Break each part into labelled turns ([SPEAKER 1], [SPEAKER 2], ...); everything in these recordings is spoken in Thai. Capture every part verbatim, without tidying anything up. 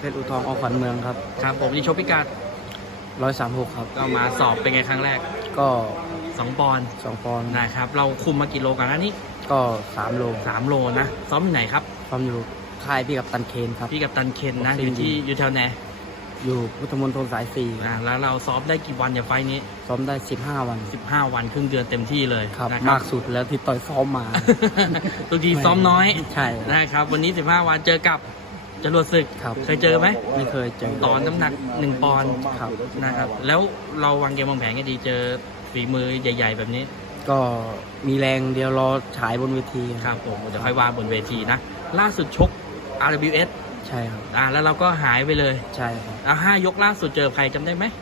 [SPEAKER 1] ชรอุทองอขวัญเมืองครับ
[SPEAKER 2] ครับผมนี่ชกพิกัด
[SPEAKER 1] ร้อยสามหกครับ
[SPEAKER 2] ก็มาสอบเป็นไงครั้งแรก
[SPEAKER 1] ก็
[SPEAKER 2] สองปอนด์
[SPEAKER 1] สองปอนด์
[SPEAKER 2] นะครับเราคุมมากี่โลกันนะนี่
[SPEAKER 1] ก็สามโล
[SPEAKER 2] สามโลนะซ้อมที่ไหนครับ
[SPEAKER 1] ซ้อมอยู่ค่ายพี่กับตันเคนครับ
[SPEAKER 2] พี่กับตันเคนนะอยู่ที่อยู่แถวไหน
[SPEAKER 1] อยู่พุทธมณฑลสายสี่
[SPEAKER 2] อ่าแล้วเราซ้อมได้กี่วันอย่างไฟนี้
[SPEAKER 1] ซ้อมได้สิบห้าวัน
[SPEAKER 2] สิบห้าวันครึ่งเดือนเต็มที่เลย
[SPEAKER 1] ครับมากสุดแล้วที่ต่อยซ้อมมา
[SPEAKER 2] ทุกทีซ้อมน้อย
[SPEAKER 1] ใช่
[SPEAKER 2] นะครับวันนี้สิบห้าวันเจอกับจรวดศึกเคยเจอไหม
[SPEAKER 1] ไม่เคยเจอ
[SPEAKER 2] ตอนน้ำหนักหนึ่งปอนด์
[SPEAKER 1] ครับ
[SPEAKER 2] นะครับแล้วเราวางเกมวางแผนกันดีเจอฝีมือใหญ่ๆแบบนี้
[SPEAKER 1] ก็มีแรงเดียวรอฉายบนเวที
[SPEAKER 2] ครับผมเดี๋ยวค่อยว่าบนเวทีนะล่าสุดชก อาร์ ดับเบิลยู เอส
[SPEAKER 1] ใช่ครับ
[SPEAKER 2] อ่าแล้วเราก็หายไปเลย
[SPEAKER 1] ใช่ครับ
[SPEAKER 2] อ่าห้ายกล่าสุดเจอใครจำได้ไหม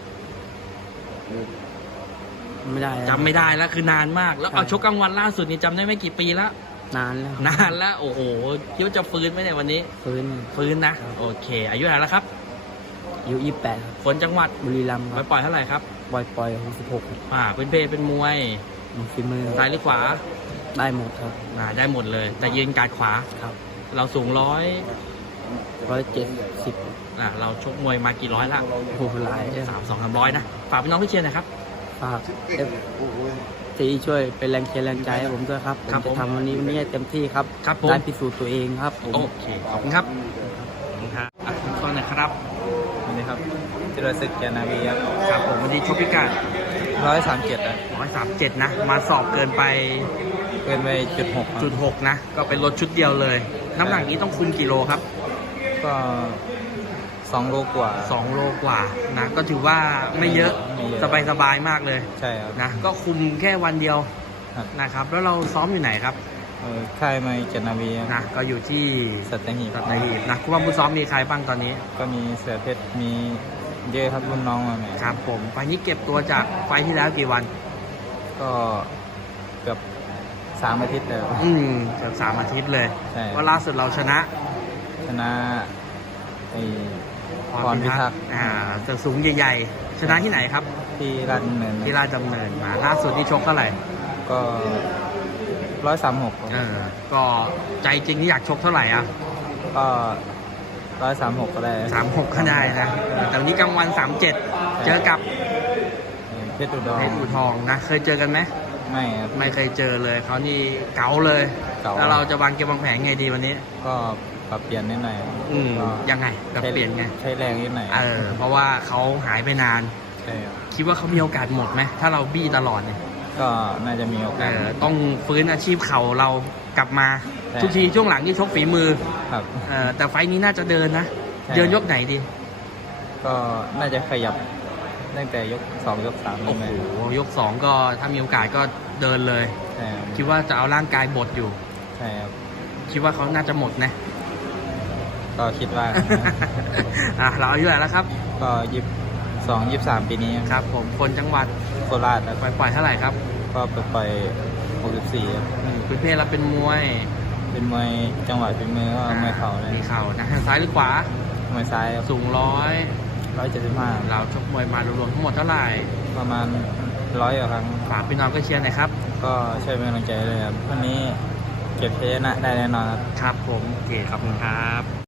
[SPEAKER 1] ไม่ได้
[SPEAKER 2] จำไม่ได้แล้วคือนานมากแล้วเอาชกกลางวันล่าสุดนี่จำได้ไหมกี่ปีแล้ว
[SPEAKER 1] นานแล้ว
[SPEAKER 2] นานแล้วโอ้โหคิดว่าจะฟื้นไหมในวันนี้
[SPEAKER 1] ฟื้น
[SPEAKER 2] ฟื้นนะโอเคอายุเท่าไหร่แล้วครับ
[SPEAKER 1] อายุยี่สิบแปด
[SPEAKER 2] คนจังหวัด
[SPEAKER 1] บุรีรัมย์
[SPEAKER 2] ไปปล่อยเท่าไหร่ครับ
[SPEAKER 1] ปล่อยปล่อยหกสิบหก
[SPEAKER 2] อ่าเป็นเพเป็นมวย
[SPEAKER 1] ฝีมือ
[SPEAKER 2] ซ้ายหรือขวา
[SPEAKER 1] ได้หมดครับ
[SPEAKER 2] อ่าได้หมดเลยแต่ยืนการขวา
[SPEAKER 1] ครับ
[SPEAKER 2] เราสูงร้อย
[SPEAKER 1] ร้อยเจ็ดสิบ
[SPEAKER 2] อ่าเราชกมวยมากี่ร้อยละ
[SPEAKER 1] โอ้โหหลาย
[SPEAKER 2] สามสองสามร้อยนะฝากพี่น้องพี่เชียร์หน่อยครับ
[SPEAKER 1] ฝากเอฟซีช่วยเป็นแรงเชียร์แรงใจให้ผมด้วยครับผมจะทำวันนี้วันนี้เต็มที่ครับได้พิสูจน์ตัวเองครับ
[SPEAKER 2] โอเคขอบคุณครับขอบคุณครับอ่ะทุกคนนะครับ
[SPEAKER 1] วันนี้ครับจรวดศึกแกนาวีครับ
[SPEAKER 2] ครับผมวันนี้ชกพิกัด
[SPEAKER 1] ร้อยสามเจ็ดอ่ะ
[SPEAKER 2] ร้อยสามเจ็ดนะมาสอบเกินไป
[SPEAKER 1] เกินไปจุดหก
[SPEAKER 2] จุดหกนะก็เป็นรถชุดเดียวเลยน้ำหนักนี้ต้องคุมกิโลครับ
[SPEAKER 1] ก็สองโลกว่า
[SPEAKER 2] สองโลกว่านะก็ถือว่าไม่เยอะสบายสบายมากเลย
[SPEAKER 1] ใช่ครับ
[SPEAKER 2] นะก็คุมแค่วันเดียวนะครับแล้วเราซ้อมอยู่ไหนครับ
[SPEAKER 1] เออค่ายมาเจนาวี
[SPEAKER 2] นะก็อยู่ที่
[SPEAKER 1] สัตหีบ
[SPEAKER 2] สัตหีบนะคุณผู้ซ้อมมีใครบ้างตอนนี้
[SPEAKER 1] ก็มีเสือเพชรมีเยอะครับรุ่นน้องมาไหม
[SPEAKER 2] ครับผมไฟนี้เก็บตัวจากไฟที่แล้วกี่วัน
[SPEAKER 1] ก็เกือบสามอาทิตย์เลย
[SPEAKER 2] อืมเกือบสามอาทิตย์เลยว่าล่าสุดเราชนะ
[SPEAKER 1] ชนะไอ้พรพิทักษ์
[SPEAKER 2] อ่าเสือสูงใหญ่ๆชนะที่ไหนครับ
[SPEAKER 1] ที่ราชดำเนิน
[SPEAKER 2] ที่ราชดำเนินมาล่าสุดที่ชกเท่าไหร่
[SPEAKER 1] ก็ร้อยสามหก
[SPEAKER 2] เออก็ใจจริงที่อยากชกเท่าไหร่อ่ะ
[SPEAKER 1] ก็ร้อยสามหกก็ได้
[SPEAKER 2] สามหกก็ได้นะแต่วันนี้กลางวันสามเจ็ดเจอกับ
[SPEAKER 1] เพชรอุดร
[SPEAKER 2] เพชรอุทองนะเคยเจอกันไหม
[SPEAKER 1] ไม่ครับ
[SPEAKER 2] ไม่เคยเจอเลยเขานี่เก๋าเลยแล้วเราจะวางเกมวางแผนไงดีวันนี้
[SPEAKER 1] ก็ปรับเปลี่ยนนิดหน่อย
[SPEAKER 2] อืมยังไงปรับเปลี่ยนไง
[SPEAKER 1] ใช้แรงนิดหน่อย
[SPEAKER 2] เออเพราะว่าเขาหายไปนาน
[SPEAKER 1] ใช่
[SPEAKER 2] คิดว่าเขามีโอกาสหมดไหมถ้าเราบี้ตลอดเนี่ย
[SPEAKER 1] ก็น่าจะมีโอกาส
[SPEAKER 2] ต้องฟื้นอาชีพเข่าเรากลับมาทุกทีช่วงหลังที่ชกฝีมือ
[SPEAKER 1] ครับ
[SPEAKER 2] เออแต่ไฟนี้น่าจะเดินนะเดินยกไหนดี
[SPEAKER 1] ก็น่าจะขยับตั้งแต่ยกสองยกสาม
[SPEAKER 2] โอ้โหยกสองก็ถ้ามีโอกาสก็เดินเลยคิดว่าจะเอาร่างกายบดอยู่
[SPEAKER 1] ใช่ครับ
[SPEAKER 2] คิดว่าเขาน่าจะหมดนะ
[SPEAKER 1] ก็คิดว่า
[SPEAKER 2] อ่ะเราอายุเท่าไหร่แล้วครับ
[SPEAKER 1] ก็ยี่สองยี่สามปีนี้
[SPEAKER 2] ครับผมคนจังหวัด
[SPEAKER 1] โคราช
[SPEAKER 2] ปล่อยปล่อยเท่าไหร่ครับ
[SPEAKER 1] ก็ปล่อยหกสิบสี่ครับ
[SPEAKER 2] พื้นเพเราเป็นมวย
[SPEAKER 1] เป็นมวยจังหวะเป็นมือก็มวยเข่าเลย
[SPEAKER 2] มีเข่านะซ้ายหรือขวาม
[SPEAKER 1] วยซ้าย
[SPEAKER 2] สูงร้อย
[SPEAKER 1] ร้อยเจ็ดสิบห้า
[SPEAKER 2] เราชกมวยมารวมทั้งหมดเท่าไหร่
[SPEAKER 1] ประมาณร้อยกว่าครั้ง
[SPEAKER 2] ฝากพี่น้องก็เชียร์หน่อยครับ
[SPEAKER 1] ก็ช่วยเป็นกำลังใจเลยครับวันนี้เก็บชัยชนะได้แน่นอนครับ
[SPEAKER 2] ครับผมโอเคขอบคุณครับ